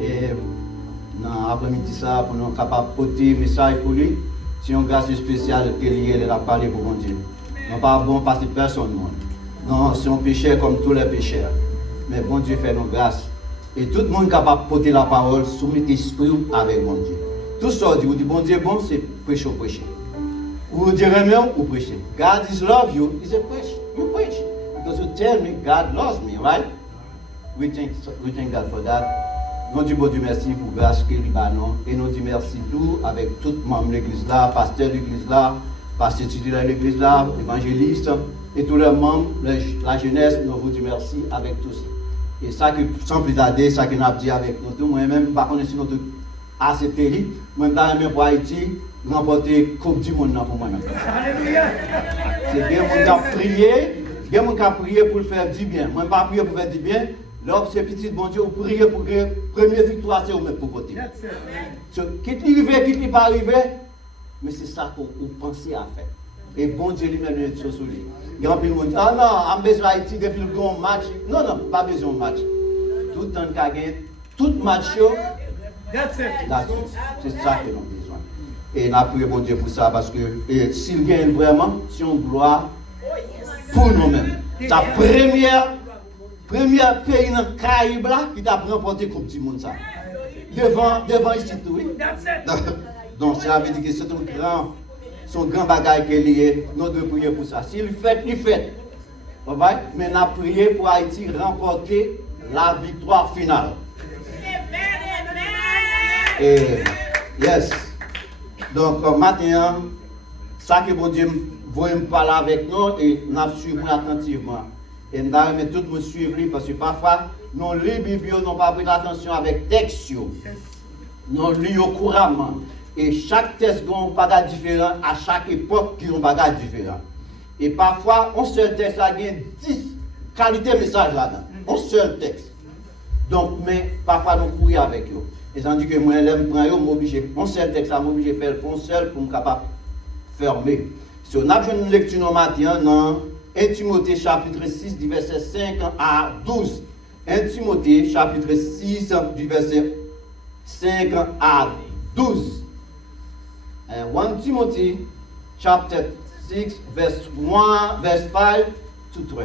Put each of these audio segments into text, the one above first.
Et dans l'après-midi, ça, pour nous capables de porter un message pour lui, c'est une grâce spéciale que lui a parlé pour mon Dieu. Non pas bon parce que personne ne non, c'est un pécheur comme tous les pécheurs. Mais bon Dieu fait nos grâces. Et tout le monde est capable de porter la parole, soumettre l'esprit avec mon Dieu. Tout ça, vous dites, bon Dieu, bon, c'est prêcher ou prêcher. Ou dire même ou prêcher. God is love you, is a preach. You preach. Because you tell me God loves me, right? We thank God for that. Nous disons bon Dieu merci pour grâce qu'il y a non. Et nous disons merci tout avec tout membre de l'église là, pasteur de l'église là, pasteur titulaire de l'église là, évangéliste et tous les membres, la jeunesse, nous vous disons merci avec tous. Et ça que, sans plus tarder, ça que nous avons dit avec nous tous, moi-même, par contre, si nous sommes assez péris, moi-même, même pour Haïti, remporter la Coupe du Monde pour moi-même. C'est bien, mon qui a prié, bien, mon qui a prié pour le faire du bien. Moi, pas prier pour faire du bien. Lorsque c'est petit, bon Dieu, vous priez pour que la première victoire, c'est vous mettre pour côté. Quitte l'arrivée, quitte n'est pas arrivé, mais c'est ça qu'on pense à faire. Et bon Dieu lui-même est sur lui. Il y a un peu de monde, ah non, on a besoin d'Haïti depuis le grand match. Non, non, pas besoin de match. Tout le temps qu'il y a gagné, tout match, c'est ça que nous avons besoin. Et nous avons prié bon Dieu pour ça, parce que s'il gagne vraiment, c'est une gloire pour nous-mêmes. C'est la première pays dans le Caraïbe qui t'a remporté la Coupe du Monde. Ça. Devant ici, tout. Oui. Donc, ça veut dire que c'est un grand bagage qu'il y a. Nous devons prier pour ça. S'il fait, il fait. Mais nous avons prié pour Haïti remporter la victoire finale. Et, yes. Donc, maintenant, ça que bon Dieu veut me parler avec nous et nous suivons attentivement. Et nous allons tout le monde suivre parce que parfois, nous lisons la Bible, nous n'avons pas pris attention avec le texte. Nous lisons couramment. Et chaque texte a un bagage différent, à chaque époque, il y a un bagage différent. Et parfois, un seul texte a 10 qualités de message là-dedans. Un seul texte. Donc, mais parfois, nous courons avec eux. Et tandis que moi, je prends m'oblige, un seul texte, je m'oblige de faire un seul pour me capable de fermer. Si on a une lecture matin dans 1 Timothée chapitre 6, du verset 5 à 12. 1 Timothée chapitre 6, du verset 5 à 12. 1 Timothy chapter 6, verse 5 to 12.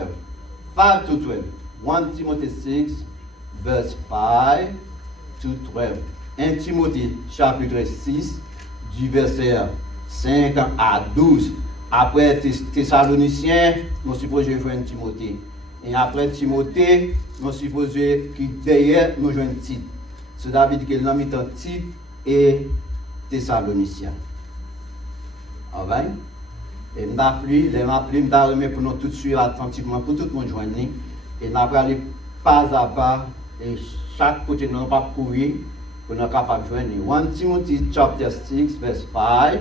5 to 12. 1 Timothy 6, verse 5 to 12. 1 Timothée chapitre 6, du verset 5 à 12. Après Thessaloniciens, nous supposons jouer Timothée. Et après Timothée, nous supposons que derrière nous jouons Tite. Cela veut dire que l'homme est en Tite et Thessaloniciens. Alright? Et nous avons pour nous tout suivre attentivement, pour tout le monde joindre. Et nous avons aller pas à pas, et chaque côté nous n'avons pas courir, pour nous capables de joindre. 1 Timothy chapter 6, verse 5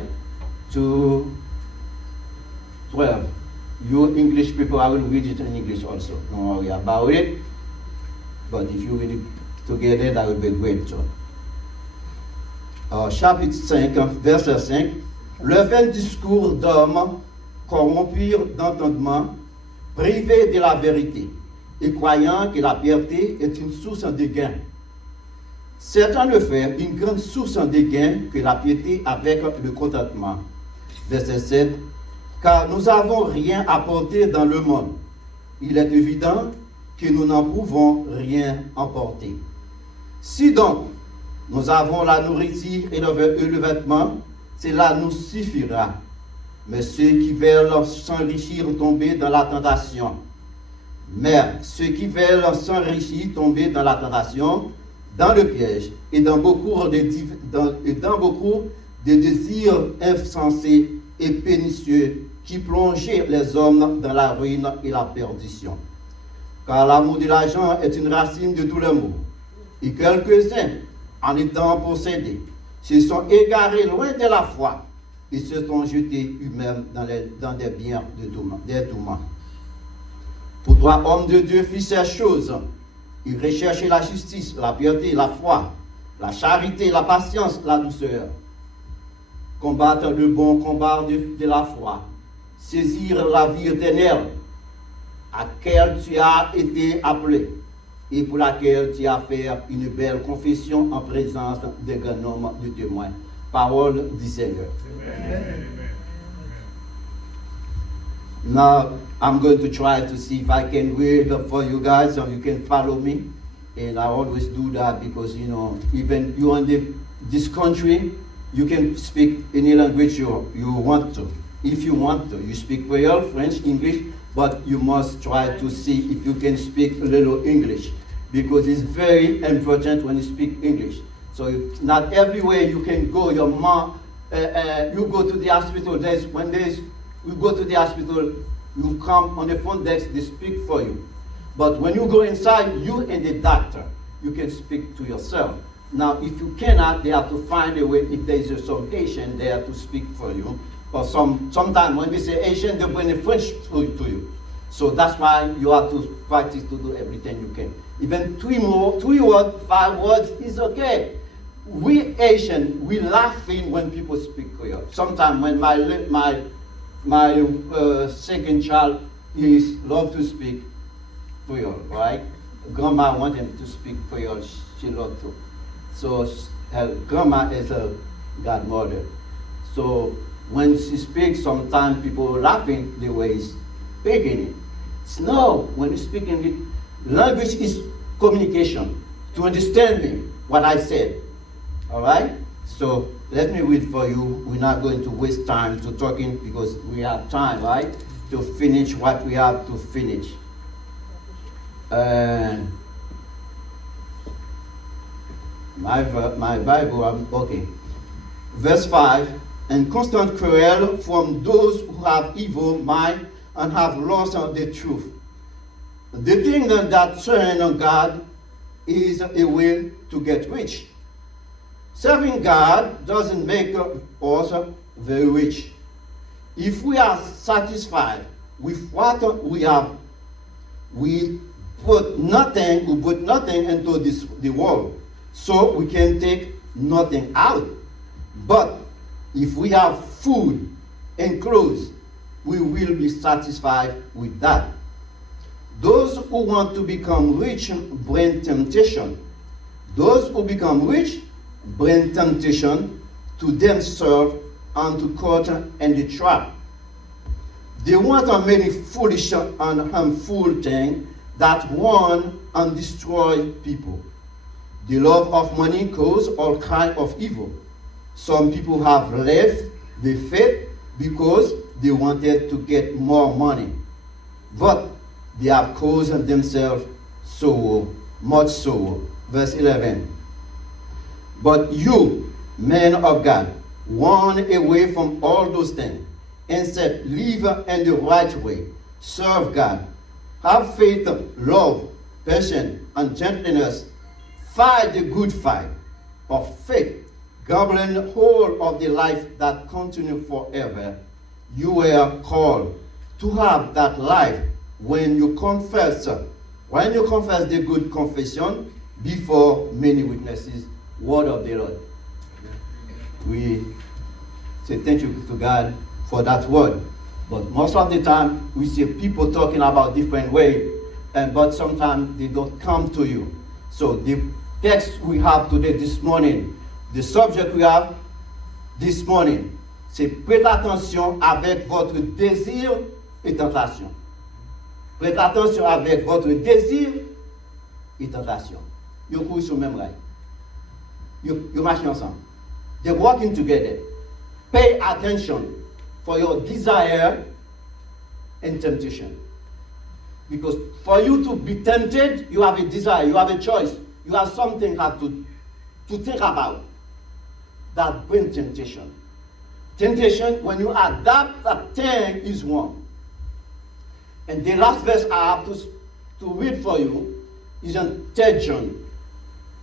to 12. You English people, I will read it in English also. Don't worry about it. But if you read it together, that would be great. So. Chapitre 5, verset 5. Le vain discours d'hommes corrompus d'entendement, privés de la vérité, et croyant que la piété est une source de gain. Certains le font une grande source de gain que la piété avec le contentement. Verset 7. Car nous n'avons rien apporté dans le monde. Il est évident que nous n'en pouvons rien emporter. Si donc nous avons la nourriture et le vêtement, cela nous suffira. Mais ceux qui veulent s'enrichir tombent dans la tentation. Mais ceux qui veulent s'enrichir tombent dans la tentation, dans le piège et dans beaucoup de désirs insensés et pernicieux qui plongeaient les hommes dans la ruine et la perdition. Car l'amour de l'argent est une racine de tout le maux. Et quelques-uns, en étant possédés, se sont égarés loin de la foi et se sont jetés eux-mêmes dans des biens des tourments. Pour toi, homme de Dieu, fis ces choses. Il recherchait la justice, la piété, la foi, la charité, la patience, la douceur. Combattre le bon combat de la foi. Saisir la vie éternelle à laquelle tu as été appelé et pour laquelle tu as fait une belle confession en présence de grand nombre de témoins. Parole du Seigneur. Amen. Now, I'm going to try to see if I can read for you guys so you can follow me. And I always do that because, you know, even you in this country, you can speak any language you want to. If you want to. You speak Creole, French, English, but you must try to see if you can speak a little English. Because it's very important when you speak English. So not everywhere you can go. Your mom, you go to the hospital. You go to the hospital, you come on the front desk, they speak for you. But when you go inside, you and the doctor, you can speak to yourself. Now, if you cannot, they have to find a way. If there is some Asian there to speak for you, or sometimes when we say Asian, they bring the French to you. So that's why you have to practice to do everything you can. Even 3 words, 5 words is okay. We Asian, we laughing when people speak Creole. Sometimes when my second child is love to speak Creole, right? Grandma wants him to speak Creole. She loves to. So her grandma is a godmother. So when she speaks, sometimes people are laughing the way he's speaking it. No, when you speak English, language is communication. To understand me, what I said. All right? So let me read for you. We're not going to waste time to talking because we have time, right? To finish what we have to finish. My Bible, okay. Verse 5, and constant quarrel from those who have evil mind and have lost the truth. The thing that turn on God is a way to get rich. Serving God doesn't make us very rich. If we are satisfied with what we have, we put nothing into the world, so we can take nothing out. But if we have food and clothes, we will be satisfied with that. Those who want to become rich bring temptation. Those who become rich bring temptation to themselves and to caught in the trap. They want many foolish and harmful things that warn and destroy people. The love of money causes all kinds of evil. Some people have left the faith because they wanted to get more money. But they have caused themselves sorrow, much sorrow. Verse 11. But you, men of God, run away from all those things. Instead, live in the right way. Serve God. Have faith, love, patience, and gentleness. Fight the good fight of faith. Governing whole of the life that continues forever. You were called to have that life when you confess the good confession before many witnesses. Word of the Lord. We say thank you to God for that word. But most of the time, we see people talking about different ways, but sometimes they don't come to you. So the text we have today, this morning, the subject we have this morning, c'est prêtez attention avec votre désir et tentation. Prêtez attention avec votre désir et tentation. Ils courent sur le même rail. Ils marchent ensemble. They're working together. Pay attention for your desire and temptation. Because for you to be tempted, you have a desire, you have a choice, you have something you have to think about that brings temptation. Temptation, when you adapt that thing, is wrong. And the last verse I have to read for you is in 3 John.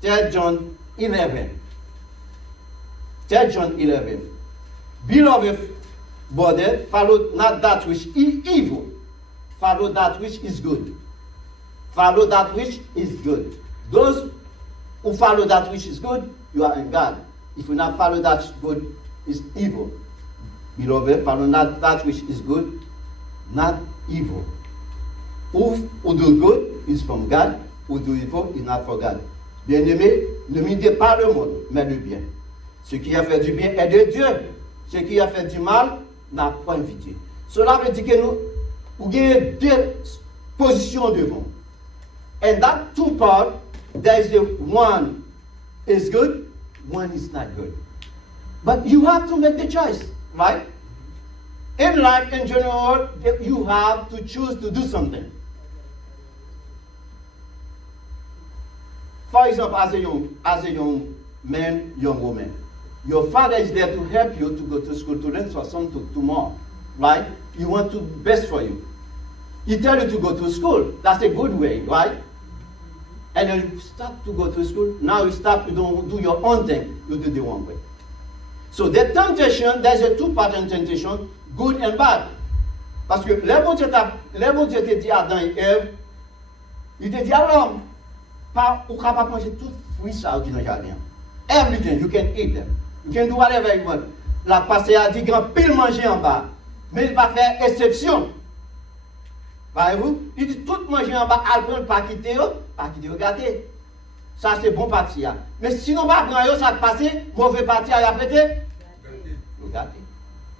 3 John 11. 3 John 11. Beloved brother, follow not that which is evil. Follow that which is good. Follow that which is good. Those who follow that which is good, you are in God. If you not follow that good, is evil. Beloved, follow not that which is good, not evil. Who do good is from God. Ou do evil is not for God. Bien-aimé, ne imitez pas le monde, mais le bien. Ce qui a fait du bien est de Dieu. Ce qui a fait du mal n'a pas invité. Cela veut dire que nous avons deux positions devant. And that two parts, there is the one is good, one is not good. But you have to make the choice, right? In life, in general, you have to choose to do something. For example, as a young man, young woman, your father is there to help you to go to school to learn for something tomorrow, right? You want to best for you. He tell you to go to school. That's a good way, right? And then you start to go to school. Now you start to do your own thing. You do the wrong way. So the temptation, there's a two-part in temptation, good and bad. Parce que les bon Dieu te dit à Adam et Ève, il te dit à l'homme, pas ou capable manger tout fruit ça qui dans le jardin. Everything, you can eat them. You can do whatever you want. La passé a dit grand pile manger en bas, mais il va faire exception. Voyez-vous? Il dit tout manger en bas, al prendre pas quitter, gâter. Ça c'est bon parti. Mais sinon pas prendre ça passe, mauvais parti à prêter. Gâter.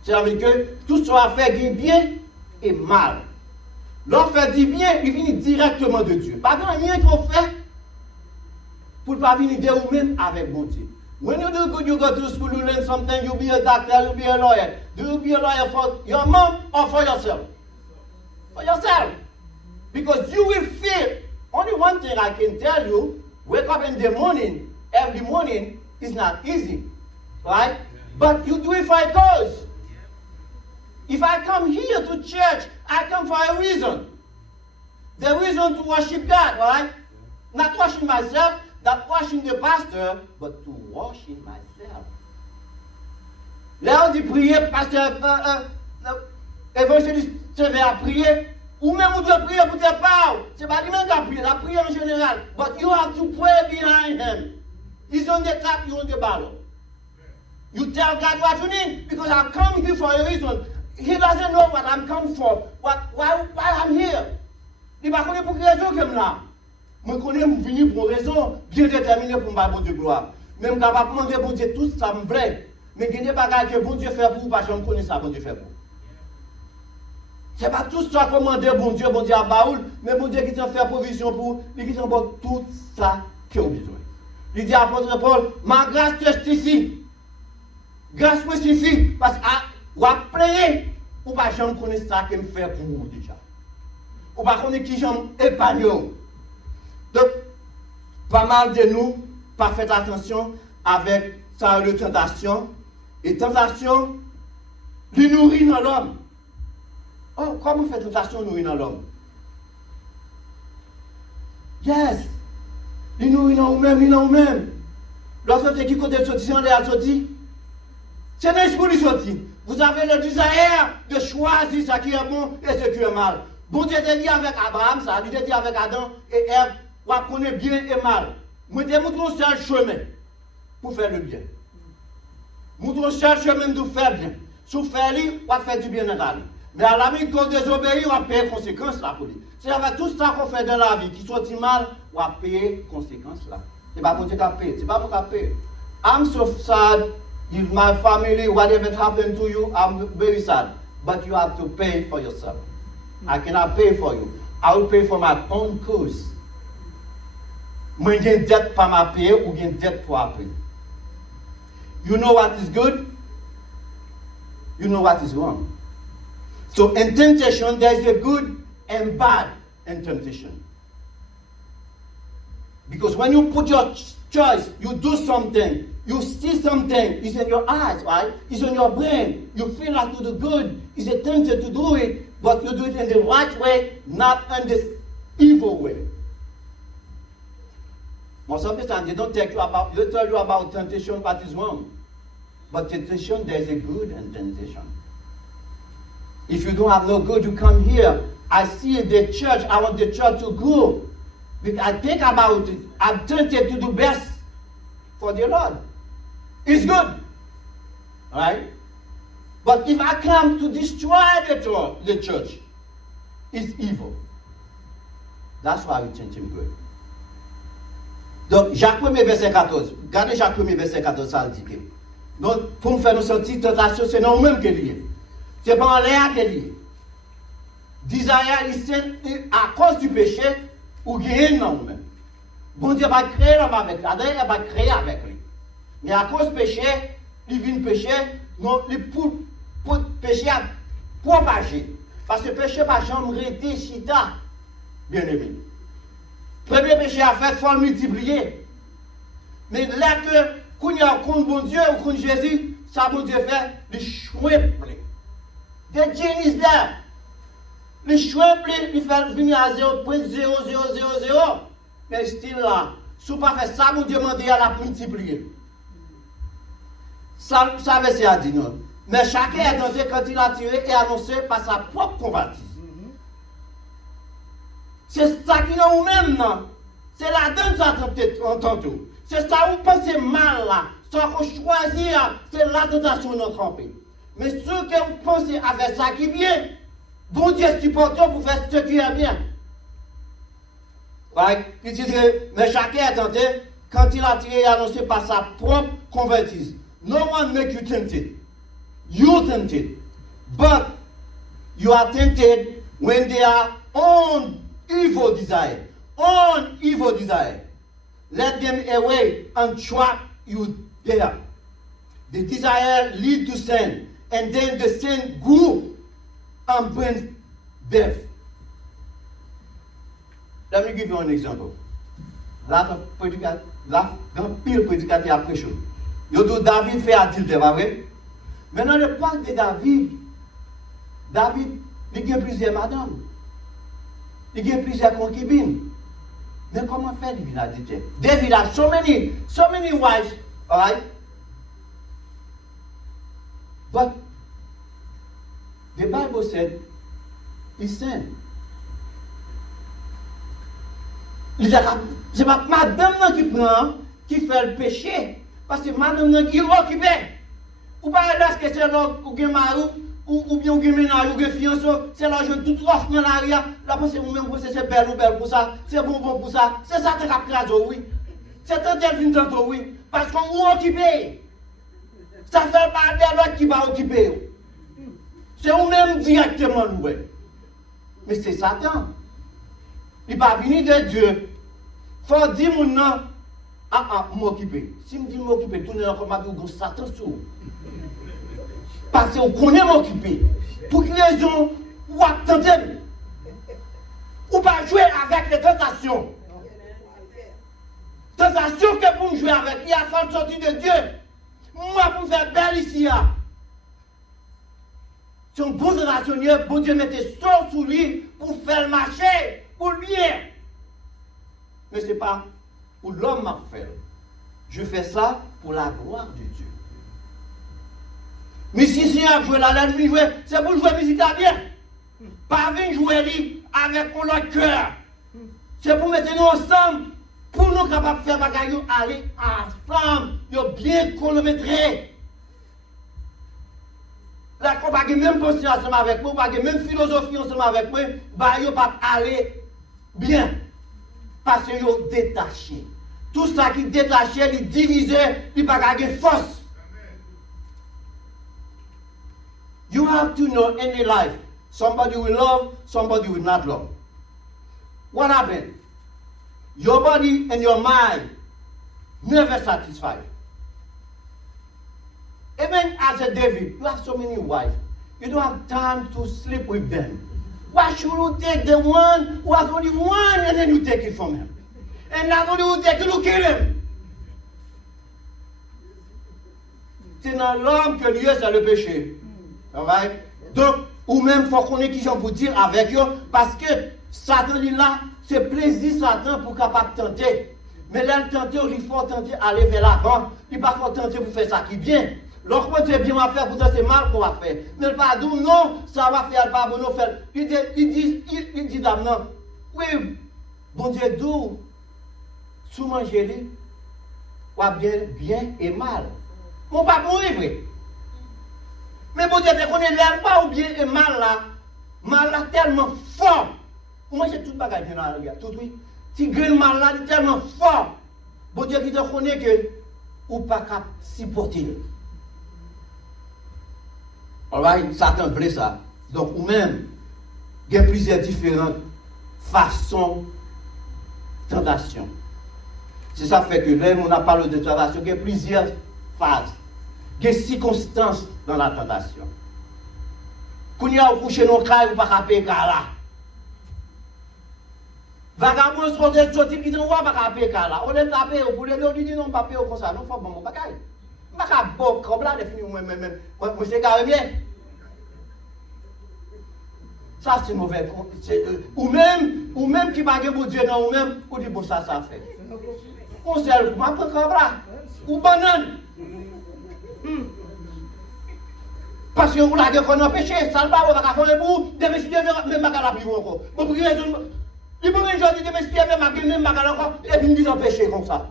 C'est-à-dire que tout soit fait du bien et mal. L'on fait du bien, il vient directement de Dieu. Pas rien qu'on fait pour ne pas venir de vous-même avec bon Dieu. When you do good, you go to school, you learn something, you be a doctor, you be a lawyer. Do you be a lawyer for your mom or for yourself? For yourself. Because you will feel, only one thing I can tell you, wake up in the morning, every morning, is not easy. Right? But you do it for a cause. If I come here to church, I come for a reason. The reason to worship God, right? Not worship myself, not worshiping the pastor, but to worship myself. Là, on dit prier, pasteur, évangéliste, tu vas prier, ou même vous devez prier pour tes parents. C'est pas lui-même qui a prié, la prière en général. But you have to pray behind him. He's on the top, you're on the bottom. You tell God what you need, because I've come here for a reason. He doesn't know what I'm come for, why I'm here. Il va connaître pour quelle raison que je suis là. Je connais que je viens pour une raison bien déterminée pour me bon Dieu gloire. Même capable de demander bon Dieu tout ça me vrai. Mais il y a des bagages que bon Dieu fait pour vous, parce que je ne connais ça, bon Dieu fait pour vous. Ce n'est pas tout ça commander bon Dieu à Baoul, mais bon Dieu qui t'a fait provision pour vous, il qui t'a fait tout ça que vous avez besoin. Il dit à l'apôtre Paul, ma grâce te suffit. Grâce me suffit, parce que vous avez prié, ou pas jamais connaître ça que me fait pour vous déjà. Ou pas connaître qui j'aime épargner. Donc, pas mal de nous, pas fait attention avec ça, le tentation. Et tentation, lui nourrit dans l'homme. Oh, comment fait tentation nourrir dans l'homme? Yes! Il nourrit dans vous-même, Lorsque qui côté de sortir, on est sorti. C'est l'esprit de sortir. Vous avez le désir de choisir ce qui est bon et ce qui est mal. Bon Dieu t'a dit avec Abraham, ça, il t'a dit avec Adam et Ève, vous connaissez bien et mal. Moi, je vous montre un seul chemin pour faire le bien. Montre un seul chemin pour faire bien. Si vous faites lui, vous faites du bien dans la vie. Mais à la minute qu'on désobéit, on va payer les conséquences là pour lui. C'est avec tout ça qu'on fait dans la vie, qui sortit mal, on va payer les conséquences là. C'est pas bon Dieu qui a payé, c'est pas moi qui a payé. I'm so sad if my family, whatever happened to you, I'm very sad. But you have to pay for yourself. I cannot pay for you. I will pay for my own cause. Moi, j'ai une dette pour ma payer ou j'ai une dette pour appeler. You know what is good? You know what is wrong. So in temptation, there is a good and bad in temptation. Because when you put your choice, you do something, you see something, it's in your eyes, right? It's in your brain. You feel like to do good. It's a tempted to do it, but you do it in the right way, not in the evil way. Most of the time, they don't tell you about temptation, what is wrong. But temptation, there is a good in temptation. If you don't have no good, you come here. I see the church, I want the church to grow. Because I think about it. I'm tempted to do best for the Lord. It's good. Right? But if I come to destroy the church, it's evil. That's why we change him good. Donc, Jacques 1er, verset 14. Regardez Jacques 1er, verset 14, ça le dit. Donc, pour nous faire nous sentir tentation, c'est nous-mêmes qui est lié. C'est pas en l'air qui est lié. Desire, à cause du péché, ou gagne dans nous-mêmes. Bon Dieu va créer l'homme avec Adam, il va créer avec lui. Mais à cause du péché, il vient pécher, non, pour péché à propager. Parce que le péché va jamais rester chita, bien aimé. Premier péché à faire, il faut le multiplier. Mais là que, quand il y a un bon Dieu ou contre Jésus, ça bon Dieu fait, le chouette. The gene is there. Le chouette, il fait venir à 0.0000. Mais still là, si vous ne pas faire ça, bon Dieu m'a dit à la multiplier. Ça veut dire dit non. Mais chacun est dansé quand il a tiré et annoncé par sa propre convoitise. C'est ça qui est nous-mêmes, non? C'est la donne ça tantôt. C'est ça où vous pensez mal là. Ça qu'on choisit, c'est la tentation de notre campé. Mais ce que vous pensez avec ça qui vient, bon Dieu supporte pour faire ce qui est bien. Il dit que, mais chacun est tenté quand il a tiré et annoncé par sa propre convoitise. No one make you tempted. You tempted. But you are tempted when they are on evil desire. On evil desire. Let them away and trap you there. The desire lead to sin, and then the sin grew and brings death. Let me give you an example. Là, dans pile prédicateur a prêché. Yo dit David fait adulte, pas vrai? Maintenant, le parle de David, il y a plusieurs madames. Il y a plusieurs concubines. Mais comment faire David adulte? David has so many wives, all right? But the Bible said he sinned. C'est pas madame qui fait le péché. Parce que madame qui est occupée. Ou pas là, que c'est là où il y a mari, ou bien où il y a ménage, ou il y a fiancé, c'est là où tout offre dans l'arrière. Là, c'est vous-même, c'est belle ou belle pour ça, c'est bon pour ça. C'est ça qui a crasé, oui. C'est un tel film tantôt, oui. Parce qu'on est occupé. Ça fait pas de l'autre qui va occuper. C'est vous-même directement, oui. Mais c'est Satan. Il va venir de Dieu. Il faut dire mon nom. M'occuper. Si je dis m'occuper, tout le monde va dire Satan sous. Parce qu'on connaît m'occuper. Pour quelle raison, ou attendez. Ou pas jouer avec les tentations. Tentation que pour jouer avec, il a fallu sortir de Dieu. Moi, pour faire belle ici. C'est un bon relationnel, bon Dieu mettait sort sous lui pour faire marcher, pour lui. Mais ce n'est pas pour l'homme à faire. Je fais ça pour la gloire de Dieu. Mais si on joue la lettre, c'est pour jouer musique à bien. Pas venir jouer avec mon cœur. C'est pour mettre nous ensemble, pour nous capables de faire bagaille, aller ensemble, bien chronométré. Là, on va même penser ensemble avec moi, on va même philosophie ensemble avec moi, bah, on va aller bien. Parce que vous détaché. Tout ça qui est détaché, il est divisé, il n'a pas de force. You have to know in your life, somebody will love, somebody will not love. What happened? Your body and your mind never satisfied. Even as a David, you have so many wives. You don't have time to sleep with them. Why should you take the one who has only one and then you take it from him? And not only you take it, you kill him. C'est dans l'homme que Dieu c'est le péché. Right? Donc, ou même il faut qu'on ait qui j'en pour dire avec eux, parce que Satan est là, c'est plaisir Satan pour capable tenter. Mais là, il tente, il faut tenter aller vers l'avant. Il ne faut pas tenter pour faire ça qui vient. Lorsque tu es bien à faire, pour ça c'est mal qu'on va faire. Mais le pardon, non, ça va faire, pas bon, faire. Il dit dame, non. Oui, bon Dieu, d'où, sous manger, ou bien et mal. Mon pas mourir, vrai. Mais bon Dieu, qu'on est là, pas ou bien et mal là tellement fort. Moi j'ai tout bagage dans la regard, tout oui. Si grain mal là, tellement fort. Bon Dieu qui te connaît que ou pas capable supporter. Alright, Satan veut ça. Donc, ou même, il y a plusieurs différentes façons de tentation. C'est ça fait que là, on a parlé de tentation, il y a plusieurs phases, il y a circonstances dans la tentation. Quand il y a couché dans le cas, il ne peut pas payer là. Vagabond sont sortis qui ne vont pas payer là. On est tapé, pour les autres, ils disent non, pas payer comme ça. Non, il faut bon, mon bagaille. Je ne peux pas bon, comme là, définir moi-même. Moi, c'est carré bien. Ça, c'est mauvais. Ou même qui bague pour Dieu, non, ou même, ou dit, bon, ça fait. On sait, je prends comme là. Ou banane. Parce que vous l'avez qu'on a péché, ça ne va pas faire un bout, des messieurs, même pas la prière encore. Bon, pour il peut y avoir des messieurs, même pas encore, et puis ils ont péché comme ça.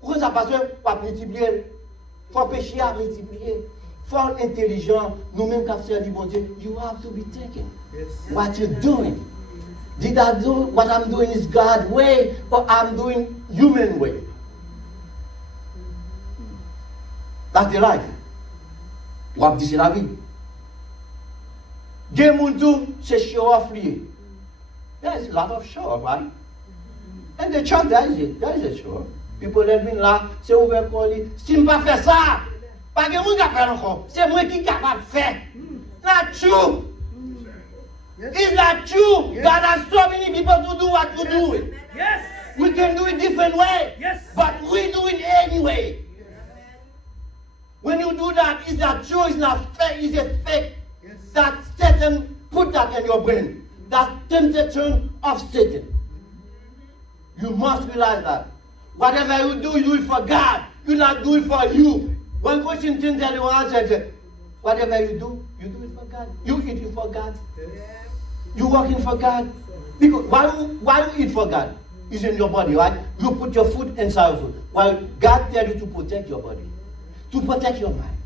Pourquoi ça passe? Il faut multiplier. Il faut pécher à multiplier. Il faut être intelligent. Nous-mêmes, quand c'est du bon Dieu, you have to be thinking. What you're doing. Did I do what I'm doing is God's way, or I'm doing human way? That's the life. Ou ap di c'est la vie. Gen moun tou, c'est show off liye. There's a lot of show off, right? And the church, there is a show off. People let me là, c'est ouvert pour lui. Si je ne pas faire ça, pas que moun ka faire encore. C'est moi qui capable de faire. Not true. It's not true. God has so many people to do what you do. Yes. We can do it different way. Yes. But we do it anyway. When you do that, it's not true, it's not fake, it's a fake. Yes. That Satan put that in your brain. That temptation of Satan. You must realize that. Whatever you do it for God. You not do it for you. One question didn't tell you one answer. Whatever you do it for God. You eat it for God. You working for God. Because why you eat for God? It's in your body, right? You put your food inside of food. While God tell you to protect your body. To protect your mind.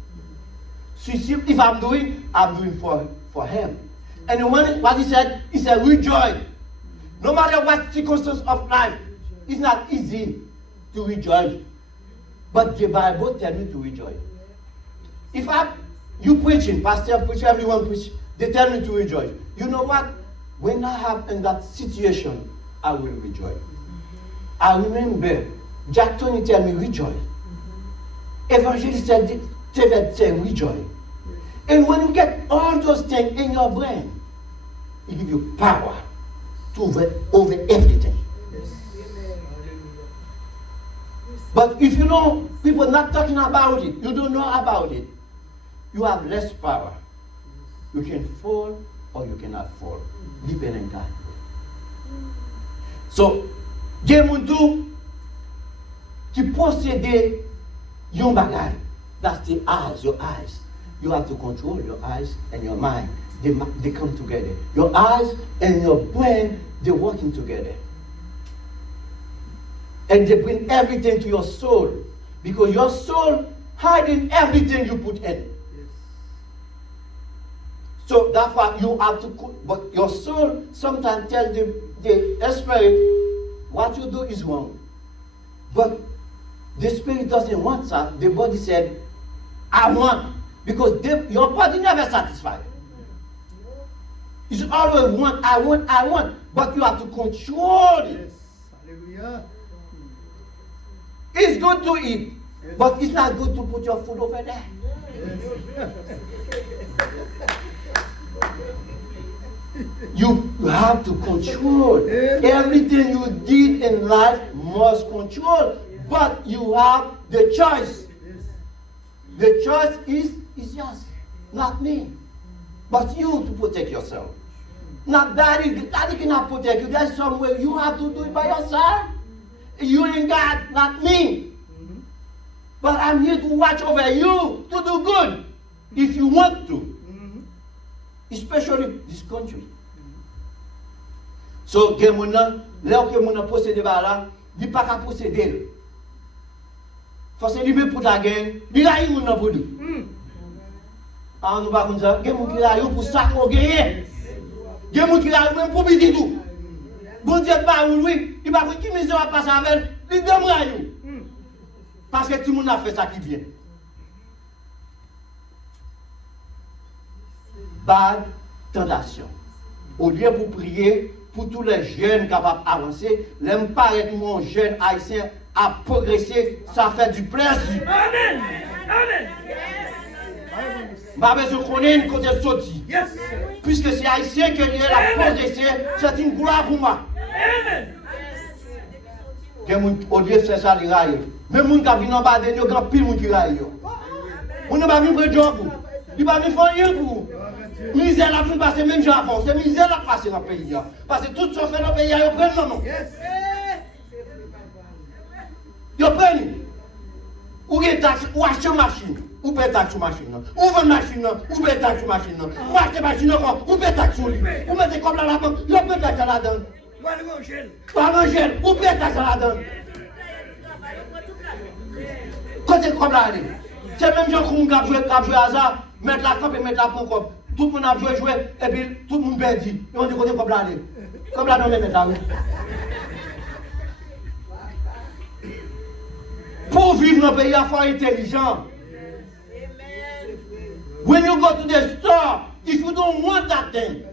So if I'm doing for him. And what he said rejoice. No matter what circumstance of life, it's not easy to rejoice. But the Bible tells me to rejoice. If you preaching, pastor preach, everyone preach, they tell me to rejoice. You know what? When I have in that situation, I will rejoice. I remember Jack Tony tell me rejoice. Evangelist said rejoice. And when you get all those things in your brain, it gives you power to over everything. But if you know people not talking about it, you don't know about it, you have less power. You can fall or you cannot fall, depending on God. So, Dieu moun tou qui possède yon bagay. That's the eyes, your eyes. You have to control your eyes and your mind. They come together. Your eyes and your brain, they're working together. And they bring everything to your soul. Because your soul hiding everything you put in. Yes. So that's why you have to, but your soul sometimes tells the spirit, what you do is wrong. But the spirit doesn't want that. The body said, I want. Because your body never satisfied. It's always want, I want. But you have to control it. Yes. Hallelujah. It's good to eat, yes. But it's not good to put your food over there. Yes. You have to control. Yes. Everything you did in life must control. But you have the choice. Yes. The choice is yours, not me. But you to protect yourself. Not daddy. Daddy cannot protect you. There's some way you have to do it by yourself. You ain't God, not me. Mm-hmm. But I'm here to watch over you to do good if you want to. Mm-hmm. Especially this country. Mm-hmm. So, gen moun nan, lè ou ke moun nan posede ba la, di pa ka posede lè. Fose li me pou ta gen, di la yi moun nan pou di. An nou ba koun sa, gen moun ki la yon pou sak ou genye. Gen moun ki la yon men pou biti tou. Bon Dieu pas ou lui, il va qui mise à passer avec, il demande à nous. Parce que tout le monde a fait ça qui vient. Bad tentation. Au lieu pour prier pour tous les jeunes capables d'avancer, l'aime paraît que mon jeune haïtien a progressé, ça fait du plaisir. Amen. Amen. Bah, je connais une côté sortie. Yes. Puisque c'est haïtien que lui a progressé, c'est une gloire pour moi. Amen. Au lieu de faire ça, il raille. Même les gens qui viennent en bas de nous, il y a grand pile de gens qui raillent. On n'a pas vu pour job. Il n'a pas vu faire rien pour. Misère la fin passer même Japon. C'est misère la passer dans le pays. Parce que tout ce qu'on fait dans le pays, ils prennent non. Ils prennent. Ou une taxe, ou acheter une machine. Ou payer taxe sur machine. Ou vendre machine, ou payer taxe sur machine. Ou acheter machine, ou payer taxe sur lui. Ou mettre comme là la banque, ils payer taxe à la donne. Pas manger, ou payer taxe à la donne. Côté comme là, c'est même gens qui ont joué hasard, mettre la camp et mettre la pompe. Tout le monde a joué, et puis tout le monde perd. Et on dit côté comme là, comme là, non, mais mettre là. Pour vivre dans le pays, il faut être intelligent. When you go to the store, if you don't want that thing,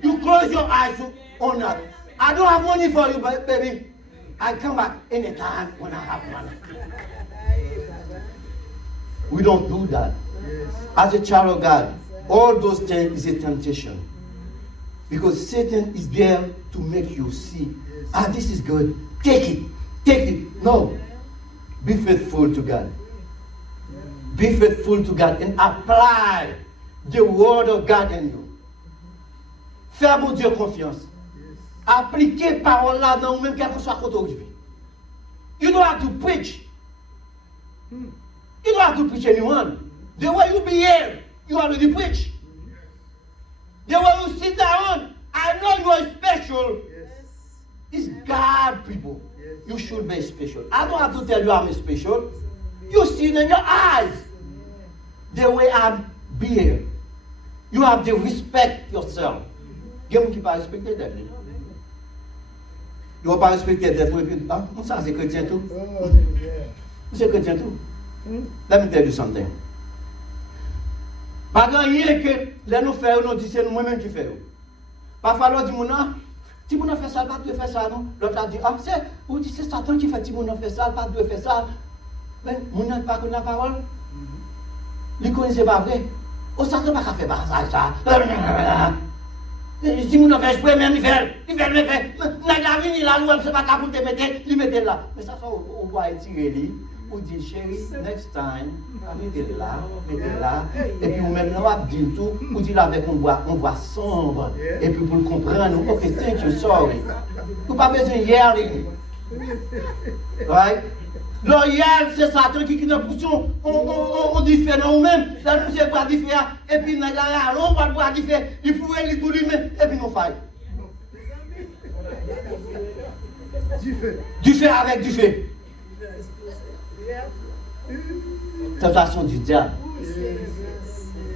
you close your eyes on that. I don't have money for you, baby. I come back anytime when I have money. We don't do that. As a child of God, all those things is a temptation. Because Satan is there to make you see, this is good. Take it. Take it. No. Be faithful to God. Be faithful to God and apply the word of God in you. Fais mon Dieu confiance. Appliquez parole là dans même quel que soit côté où tu vis. You don't have to preach. You don't have to preach anyone. The way you behave, you already preach. The way you sit down, I know you are special. It's God, people. You should be special. I don't have to tell you I'm special. You see it in your eyes. The way I behave. You have to respect yourself. Il y a des gens qui ne pas respecter d'être. Ils ne vont pas respecter d'être. Ça, c'est chrétien tout. C'est chrétien tout. Let me tell you something. Pas rien que les nous faire, nous disons, c'est nous-mêmes qui faisons. Parfois, l'on dit, si on fait ça, pas de faire ça, non? L'autre a dit, c'est Satan qui fait, si on fait ça, pas de faire ça. Mais, on n'a pas connu la parole. Il ne connaissait pas vrai. Satan n'a pas fait ça. Si on fait exprès, même il fait. La vie, il a loué, c'est pas qu'à pour te mettre, il mettait là. Mais ça, on va étirer lui. On dit, chérie, next time, mettez là. Et puis, même là, on dit tout. On dit là, avec on voit sombre. Et puis, pour le comprendre, ok, thank you, sorry. Vous n'avez pas besoin hier, right? Loyal, c'est Satan qui nous pousse, on diffère nous-mêmes, la pousse est pas différente, et puis on va pas différer, il faut aller tout lui-même, et puis nous faille. Du fait avec du fait. Tentation du diable.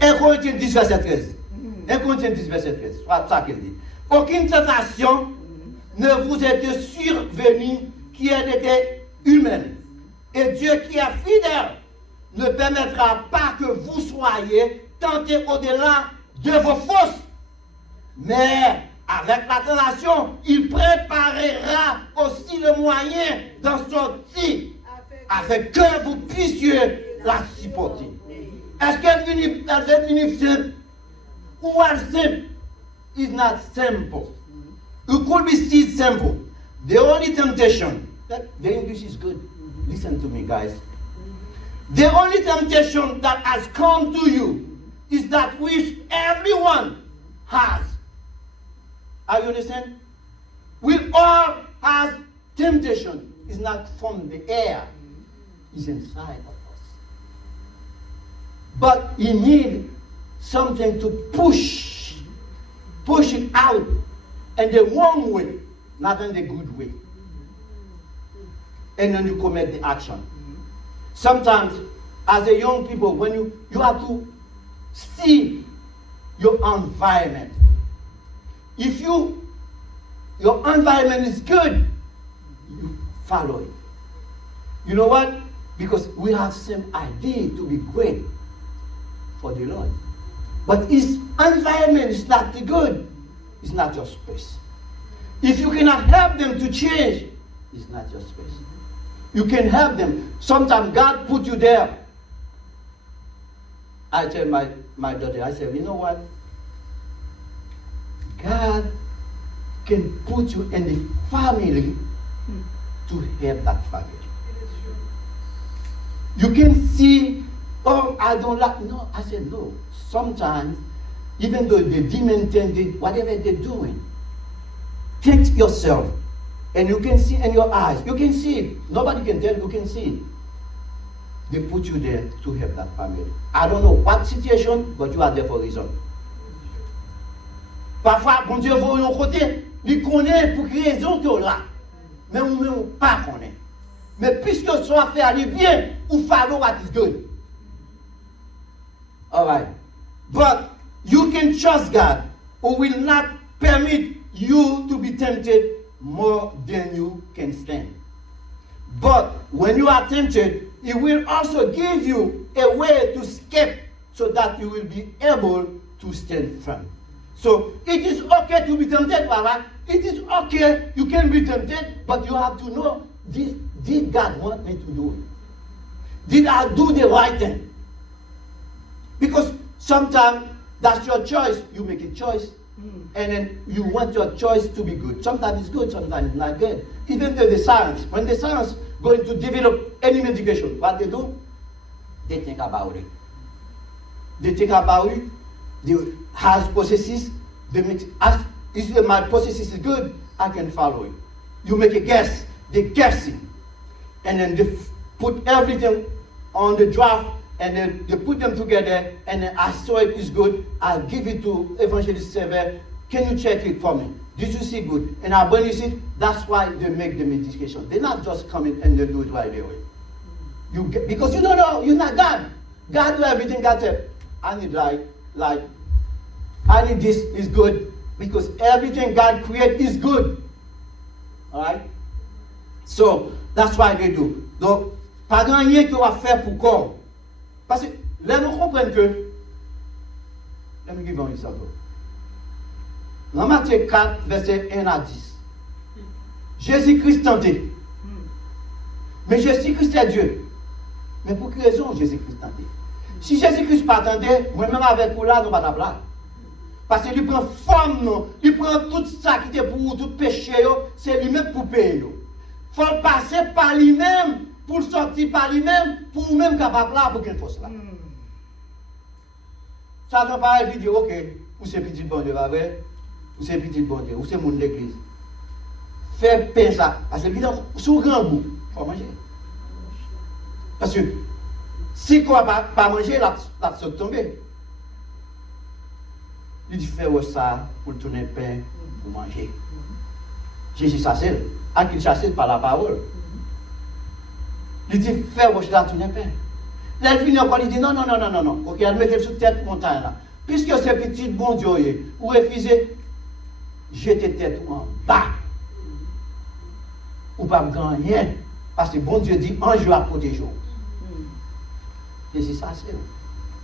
1 Corinthiens 10, verset 13. 1 Corinthiens 10, verset 13. C'est ça qu'il dit. Aucune tentation ne vous est survenue qui ait été humaine. Et Dieu qui est fidèle ne permettra pas que vous soyez tentés au-delà de vos forces. Mais avec la tentation, il préparera aussi le moyen d'en sortir afin que vous puissiez la supporter. Est-ce qu'elle finit simple? Ou elle simple? It's not simple. It could be still simple. The only temptation, the English is good. Listen to me, guys. The only temptation that has come to you is that which everyone has. Are you understand? We all have temptation. It's not from the air. It's inside of us. But you need something to push it out in the wrong way, not in the good way. And then you commit the action. Sometimes, as a young people, when you have to see your environment. If your environment is good, you follow it. You know what? Because we have same idea to be great for the Lord. But his environment is not the good. It's not your space. If you cannot help them to change, it's not your space. You can help them. Sometimes God put you there. I tell my daughter, I say, you know what? God can put you in the family to help that family. You can see, oh, I don't like, no. I said, no. Sometimes, even though the demon tempted, whatever they're doing, take yourself, and you can see in your eyes, you can see it. Nobody can tell you can see it. They put you there to help that family. I don't know what situation, but you are there for a reason. Parfois, bon Dieu voit un côté, il connaît pour quelle raison que là. Mais on ne pas connaît. Mais puisque soit fait aller bien, ou follow what is good. All right. But you can trust God, who will not permit you to be tempted more than you can stand. But when you are tempted, He will also give you a way to escape so that you will be able to stand firm. So it is okay to be tempted, Baba. It is okay, you can be tempted, but you have to know, did God want me to do it? Did I do the right thing? Because sometimes that's your choice. You make a choice, and then you want your choice to be good. Sometimes it's good, sometimes it's not good. Even though the science, when the science going to develop any medication, what they do? They think about it. They think about it. They has processes. They make, if my process is good, I can follow it. You make a guess. They guessing, and then they put everything on the draft, and then they put them together, and then I saw it is good. I give it to evangelist Sever. Can you check it for me? Did you see good? And I when you see, that's why they make the medication. They're not just coming and they do it right away. Because you don't know, you're not God. God do everything. God said, I need like I need this is good, because everything God created is good. All right? So that's why they do. Donc, pas grand rien qu'on va faire pour corps. Parce que là, nous comprenons que, let me give you an example. Dans Matthieu 4, verset 1 à 10, Jésus-Christ tenté. Mais Jésus-Christ est Dieu. Mais pour quelle raison Jésus-Christ tenté? Si Jésus-Christ pas tenté, moi-même avec vous là, nous ne pas là. Parce qu'il prend forme, non. Il prend tout ça qui était pour vous, tout péché, c'est lui-même pour payer. Il faut passer par lui-même, pour sortir par lui-même, pour vous-même capable là, pour qu'il fasse là. Ça ne pas être dit, ok, ou c'est petit bon Dieu, ou c'est petit bon Dieu, ou c'est monde de l'église. Fais pain ça, parce que sous grand bout, il faut manger. Parce que si on ne va pas manger, la saute tomber. Il dit fais ça pour tourner pain pour manger. Jésus chassé, à qui chassé par la parole. Il dit fais ça tourner pain. Là il finit encore, il dit non. Ok, elle met sur tête montagne là. Puisque c'est petit bon Dieu, ou refusez, jetez tête en bas. Ou pas gagner. Parce que bon Dieu dit ange à protéger. Jésus chassé.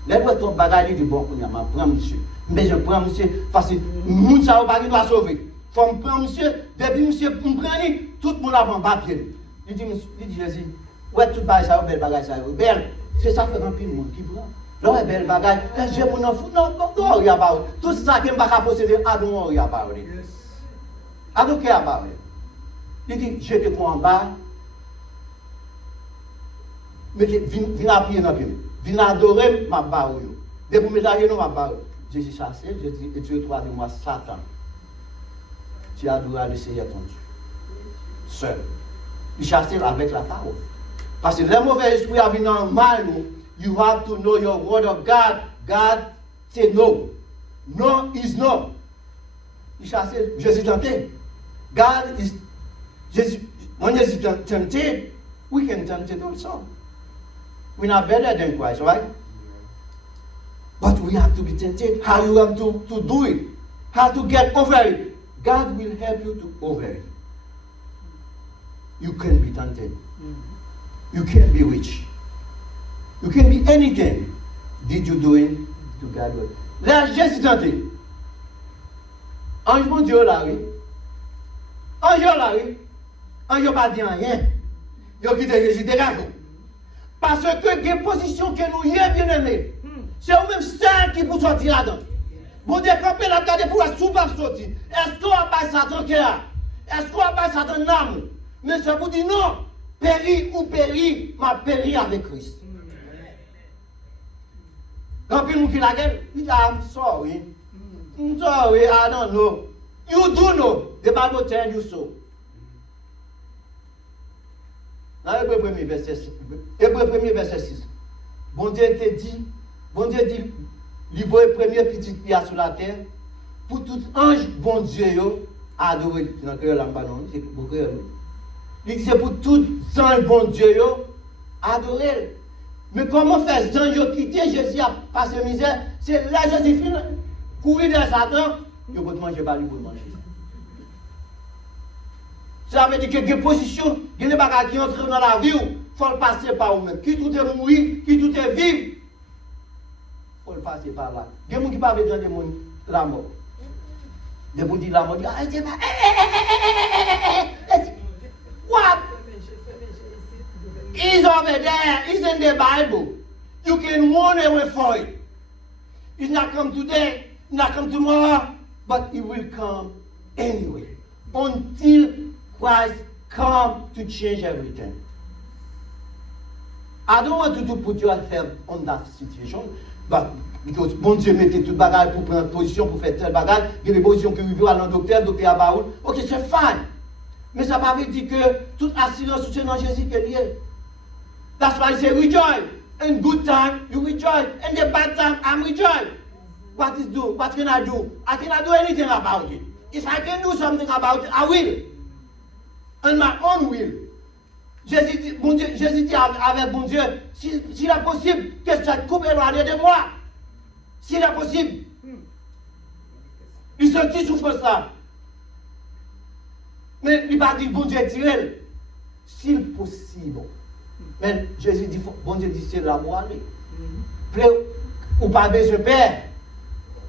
Là où ton bagage dit bon, on a prend monsieur. Mais je prends monsieur, parce que moun sa ou pas doit sauver. Faut me prendre monsieur, depuis monsieur me prendre, tout le monde a en papier. Il dit Jésus, ouais tout bagage ça, belle bagage ça, belle. C'est ça fait remplir le monde qui prend. Là belle bagage, je mon enfant, non, il y a pas. Tout ça qui me pas posséder, à nous il y a pas. À nous qui a pas. Il dit je te prends en bas. Mais viens appuyer dans pied. Viens adorer ma barre. Depuis mes aïeux nous ma barre. Jésus chassé, je dis, et tu es toi de moi, Satan. Tu adoras le Seigneur ton Dieu. Seul. Il chasse avec la parole. Parce que le mauvais esprit a venu en mal, you have to know your word of God. God say no. No is no. Il chasse, Jésus tenté. God is, Jésus, when Jésus tempted, we can tempt it also. We're not better than Christ, right? But we have to be tempted. How you have to do it? How to get over it? God will help you to over it. You can be tempted. you can be rich. You can be anything. Did you do it to God? Là, Jésus tenté. Ange, mon Dieu, là, oui. Ange, là, oui. Ange, pas dit rien. Yo quitté Jésus, dégage. Parce que les positions que nous y est bien aimé, c'est au même seul qui peut sortir là-dedans. Bon Dieu, quand on a regardé pour la soupe sortir, est-ce qu'on va pas Satan qui est là? Est-ce qu'on va pas Satan l'âme? Mais ça vous dit non, péri ou péri, m'a péri avec Christ. Quand puis nous qui la gueule, il dit, I'm sorry. I'm sorry, I don't know. You do know. The Bible tell you so. Dans Hébreu 1er verset 6. Hébreu 1er verset 6. Bon Dieu te dit, il voit le premier petit pierre sur la terre, pour tout ange, bon Dieu, adorer. Dans le cœur, c'est pour cœur. Il dit, c'est pour tout ange, bon Dieu, adorer. Mais comment faire Jean quitter Jésus à passer misère? C'est là Jésus finit courir de Satan, il peut manger pas lui pour manger. Ça veut dire que des positions, il y a des bagages qui entrent dans la vie, il faut le passer par vous-même. Qui tout est mourir, qui tout est vivre, il faut le passer par là. Il y a des gens qui parlent de la mort. Des gens qui disent la mort, ah, c'est pas. What? It's over there. It's in the Bible. You can run away for it. It's not come today, not come tomorrow, but it will come anyway. Until Christ come to change everything. I don't want you to put yourself on that situation, but because bon Dieu mettez tout bagage pour prendre position, pour faire tel bagage, il y a des positions que vous voulez aller dans le docteur Abaoul, ok, c'est fine. Mais ça ne veut pas dire que toute assurance c'est dans Jésus qui est lié. That's why I say rejoice. In good time, you rejoice. In the bad time, I'm rejoice. What can I do? I cannot do anything about it. If I can do something about it, I will. On my own will. Jésus dit avec bon Dieu, s'il est possible que cette coupe éloigne de moi. S'il est possible. Il se dit souffre ça. Mais il va dire bon Dieu tirez. S'il possible. Mais Jésus dit, bon Dieu dit, c'est là pour aller. Ou pas besoin de père.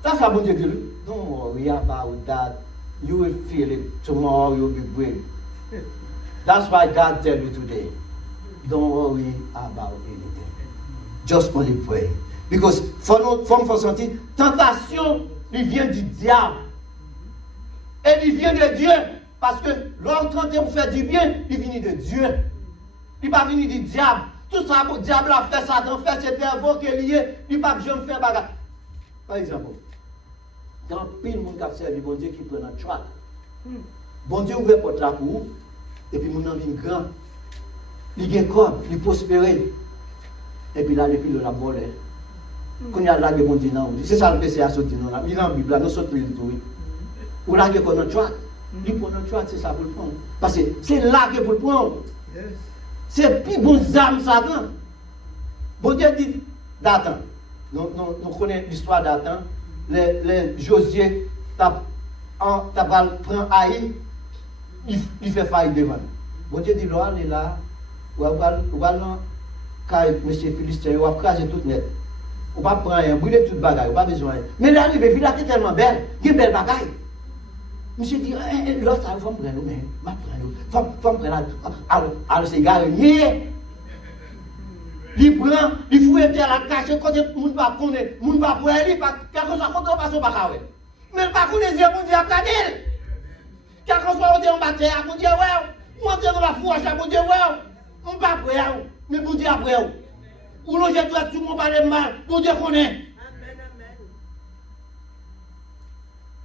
Ça, bon Dieu dit, don't worry about that. You will feel it. Tomorrow you'll be great. That's why God tell you today, don't worry about anything. Just only pray. Because, faut sentir, tentation, il vient du diable. Et il vient de Dieu. Parce que l'homme tenté pour faire du bien, il vient de Dieu. Il va venir du diable. Tout ça, le diable a fait, Satan fait, c'est cerveau qui est lié, il ne va jamais faire bagarre. Par exemple, quand pile de monde qui a servi bon Dieu qui prend un track, bon Dieu ouvre la porte là pour vous, et puis mon homme vient grand, il gagne comme, il prospère, et puis là, depuis le la volé. Quand il y a là, bon Dieu, non, c'est ça le PC à sortir, non, il est en Bible, nous sommes tous les deux. Ou là, il prend un track, il prend un track, c'est ça pour le prendre. Parce que c'est là qu'il faut le prendre. C'est plus bon âme Satan. Bon Dieu dit Dathan. Nous connaissons l'histoire d'Dathan. Les Josué prend Haï, il fait faille devant. Bon Dieu dit là, il est là. Ou va quand M. Philistin, il va craser tout net. On va prendre un brûler toute bagaille, on pas besoin. Mais là, il est tellement belle, il y a une belle bagaille. Monsieur dit, l'autre, il faut me prendre, mais il faut me prendre. Alors, c'est gagné. Il prend, il fouille à la cache, quand le monde va connaître, le monde va pour aller, quelque chose contre on passe au bac. Mais par contre, les yeux, on dit à Pradil. Quelque chose on dit en bataille, on dit, ouais, on dit dans la fourche, on dit, ouais, on va après, mais on dit après. Ou l'on jette tout le monde par les mal, on dit qu'on est.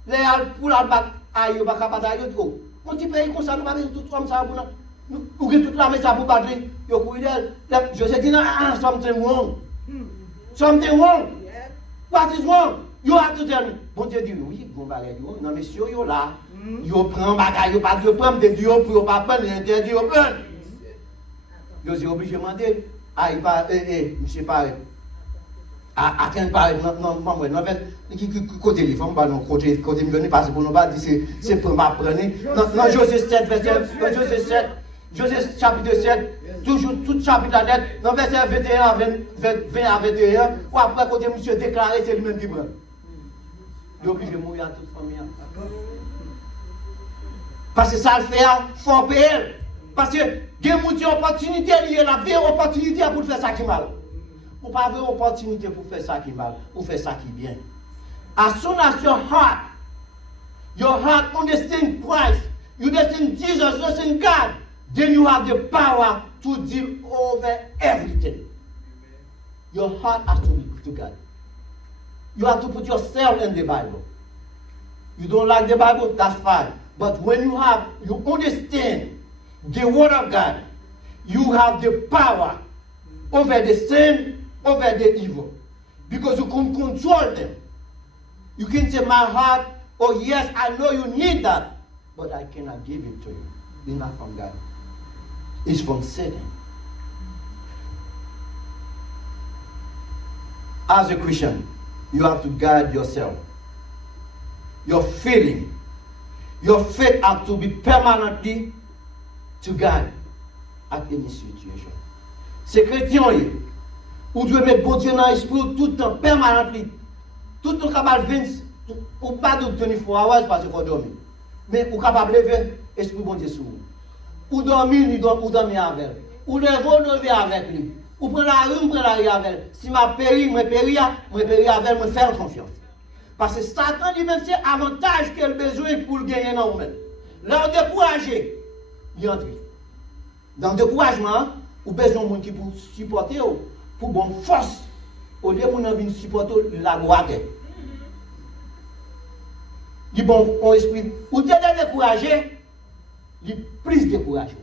Les pour la battre. Aïe, on va pas batailler trop. Mon petit pays comme ça, nous va tout comme ça pour nous. Ou que toute l'armée ça pour battre. Yo courir d'elle. Je sais dire something wrong. Something wrong. What is wrong? You have to tell me. Bon Dieu dit oui, bon bagage yo. Non monsieur yo là. Yo prend bagage, yo pas de prendre de Dieu pour pas prendre interdit yo prendre. Yo c'est obligé demander. Aïe pas monsieur pas à quel part non côté les femmes pas non côté me donner parce que pour nous pas dire c'est pour m'apprendre non Josué 7 verset Josué 7 Joseph chapitre 7, toujours tout chapitre à net, dans verset 21 à 20 à 21, ou après, côté monsieur déclaré, c'est lui-même qui prend. Il est obligé de mourir à toute famille. Parce que ça le fait, il faut payer. Parce que, il y a une opportunité, il y a la vraie opportunité pour faire ça qui est mal. Ou pas avoir opportunité pour faire ça qui est mal, pour faire ça qui est bien. As soon as your heart understands Christ, you understand Jesus, you understand God, then you have the power to deal over everything. Your heart has to be to God. You have to put yourself in the Bible. You don't like the Bible, that's fine. But when you understand the Word of God, you have the power over the sin, over the evil. Because you can control them. You can say, my heart, oh yes, I know you need that, but I cannot give it to you. It's not from God. It's from Satan. As a Christian, you have to guard yourself. Your feeling, your faith has to be permanently to God at any situation. C'est chrétien, ou Dieu met bon Dieu dans l'esprit tout le temps, permanently. Tout le temps capable de venir, ou pas de tenir froid parce qu'il faut dormir. Mais ou capable de lever, esprit bon Dieu sur vous. Ou dormir, ou dormir avec. Ou lever avec lui. Ou prendre la rue avec. Si ma péri, moi péri avec, moi faire confiance. Parce que Satan lui-même, c'est avantage qu'il a besoin pour le gagner dans nous-mêmes. Là, on découragé, il entre. Dans le découragement, ou besoin de monde qui pour supporter, pour bonne force. Au lieu de venir supporter la droite. Il bon on esprit. Ou tu es découragé, il plus découragé.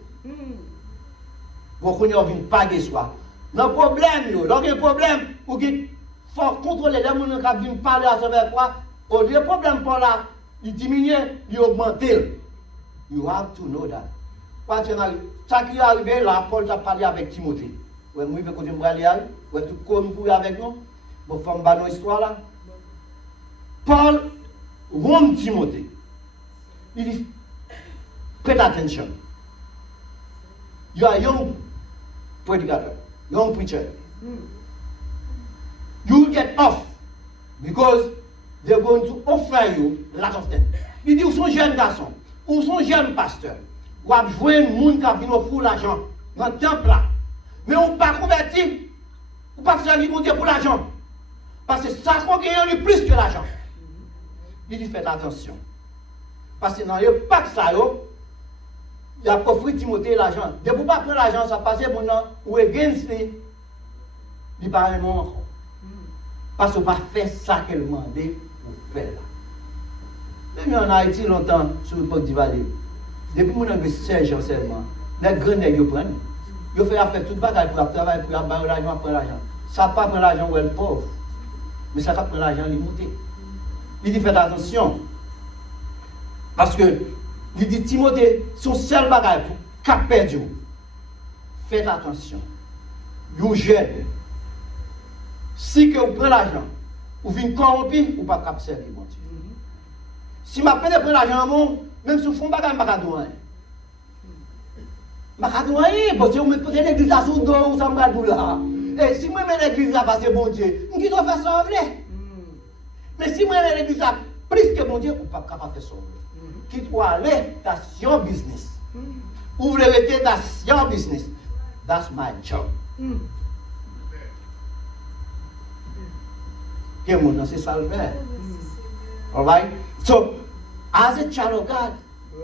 Vous connaissez pas de soi. Le problème, lorsqu'il y a un problème, il faut contrôler les gens qui viennent parler à travers quoi. Au lieu de problème pour là, il diminue, il augmente. You have to know that. Parce que ça qui est arrivé là, Paul a parlé avec Timothée. Ouais, moi, je vais continuer à aller, ouais, tout comme pour avec nous. Bon, faut me une histoire là. Paul warned Timothée. Il dit, pay attention. You are a young predicator, young preacher. You will get off because they're going to offer you a lot of things. Il dit, vous sont jeunes garçons, vous sont jeunes pasteurs. Vous avez joué un monde qui a venu offrir l'argent dans le temple là. Mais on ne pas converti, on ne pas faire mon Dieu pour l'argent. Parce que ça qu'on gagne le plus que l'argent. Il dit faites attention. Parce que dans le pacte ça, il a offert Timothée l'argent. De ne pas prendre l'argent, ça passe pour nous, ou against lui, il ne pas encore. Parce qu'on ne pas faire ça qu'elle demandait pour faire là. Même en Haïti longtemps, sur le port du Valais, depuis que je suis sergent seulement, les grands nègres prennent. Ils font faire tout le bagage pour travailler, pour avoir l'argent, prendre l'argent. Ça ne pas prendre l'argent où elle est pauvre. Mais ça prend l'argent limité. Il dit faites attention. Parce que, il dit Timothée, son seul bagage pour cap perdu. Faites attention. Vous jeune. Si que vous prenez l'argent, vous venez corrompu, vous ne pouvez pas servir mon Dieu. Si je prends l'argent, même si vous faites un bagage, je ne peux pas douane. Je ne peux pas douane, parce que vous mettez l'église là sous le dos, vous ne pouvez pas. Et si moi je mets l'église là, parce que bon Dieu, je ne peux pas faire ça. Mais si moi je mets l'église là, plus que mon Dieu, vous ne pouvez pas faire ça. Qui doit aller dans your business. Vous voulez rester dans your business. That's my job. Quel monde, c'est ça le faire. Alright? So, as a child of God,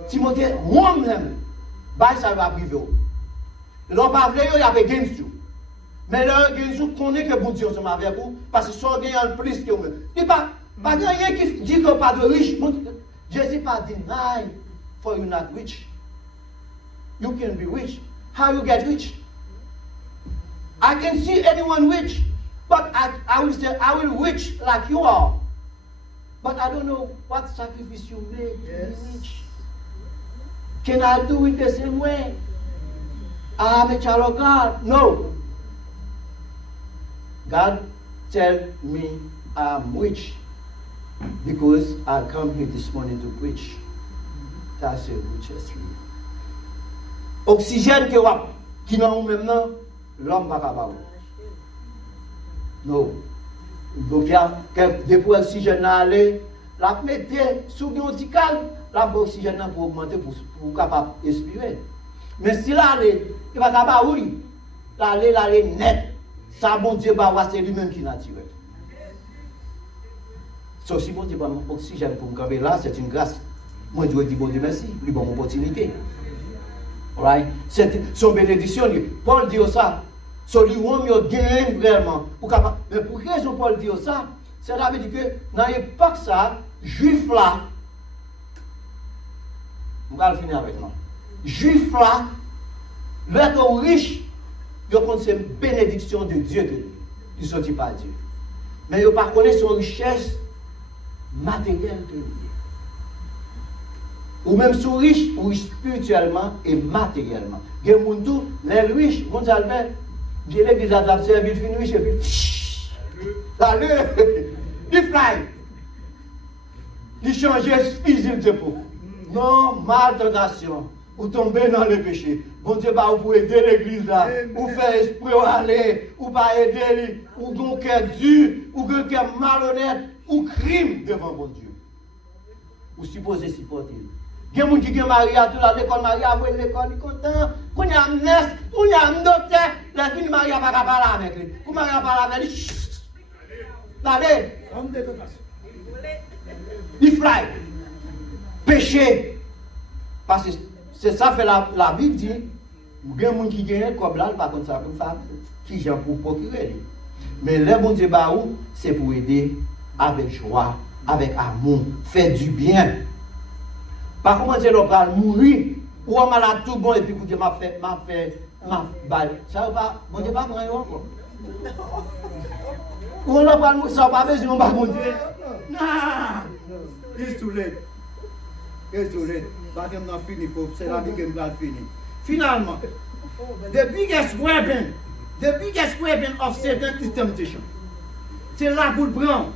Timothée warn them. By ça va arriver. L'on va parler, il y a against you. Mais là, against you, connaît que bon Dieu est avec vous, parce que ça gagne plus que vous. Il n'y a pas rien qui dit qu'il n'y a pas de riche. Jésus pas deny for you not rich. You can be rich. How you get rich? I can see anyone rich, but I will say I will rich like you are. But I don't know what sacrifice you made to be rich. Can I do it the same way? I am a child of God. No. God tell me I'm rich because I come here this morning to preach. That's the richest thing. Oxygène qui n'a pas maintenant, l'homme va pas. Non. Donc, depuis l'oxygène n'a allé, la mettez sous un petit calme, l'oxygène pour augmenter pour capable respirer. Mais si l'aller, il va pas oui. L'aller net. Ça, bon Dieu, c'est lui-même qui est naturel. So, si bon Dieu va l'oxygène pour me camper là, c'est une grâce. Moi, je dois dire bon Dieu merci, lui, bonne opportunité. Right? C'est son bénédiction. Paul dit ça. So, lui, on gagne vraiment. Mais pour quelle raison Paul dit ça? C'est là veut dire que dans l'époque, ça, juif là, on va finir avec moi. Juif là, l'être riche, il compte c'est une bénédiction de Dieu qui ne sortit pas Dieu. Mais il ne pas connaître son richesse matérielle que lui. Ou même son riche, ou spirituellement et matériellement. Il y a des gens les riches, on dit Albert, il y a l'église à servi, il finit riche et puis, allez, il fly. Il change physique de peau. Non, maltratation. Ou tomber dans le péché. Bon Dieu, vous pouvez aider l'église là. Ou faire esprit ou aller. Ou pas aider, ou un cœur dur. Ou un cœur malhonnête. Ou crime devant bon Dieu. Ou supposé supporter. Il y a des gens qui sont mariés à tout l'école, mariés à l'école, ils sont contents. Quand il y a un nest, quand il y a un docteur, la fille mariée n'a pas qu'à parler avec lui. Quand mariée n'a pas parlé avec lui, allez. Il fly. Péché. Parce que c'est ça que la Bible dit. Il y a des gens qui gagnent comme là, par contre, ça pour faire qui j'ai pour procurer. Mais le bon Dieu, c'est pour aider avec joie, avec amour, faire du bien. Par contre, c'est l'on va mourir, ou on malade tout bon, et puis Dieu m'a fait, ça va pas, bon Dieu, pas prendre encore. Ou on va mourir, ça va pas besoin, on va bon Dieu. Non! It's too late. It's too late. But I'm not finished, c'est là que je vais finir. Finalement, the biggest weapon of Satan is temptation. C'est là pour le prendre,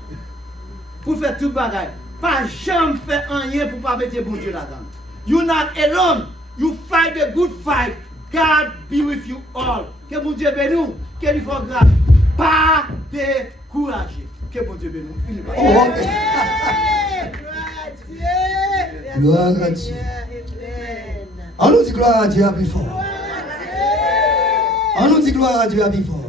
pour faire tout le bagage. Pas jamais faire rien pour pas mettre bon Dieu là-dedans. You're not alone. You fight the good fight. God be with you all. Que bon Dieu bénisse. Que il faut grâce. Pas décourager. Que bon Dieu bénisse. Gloire à Dieu. On nous dit gloire à Dieu à plus fort. On nous dit gloire à Dieu à plus fort.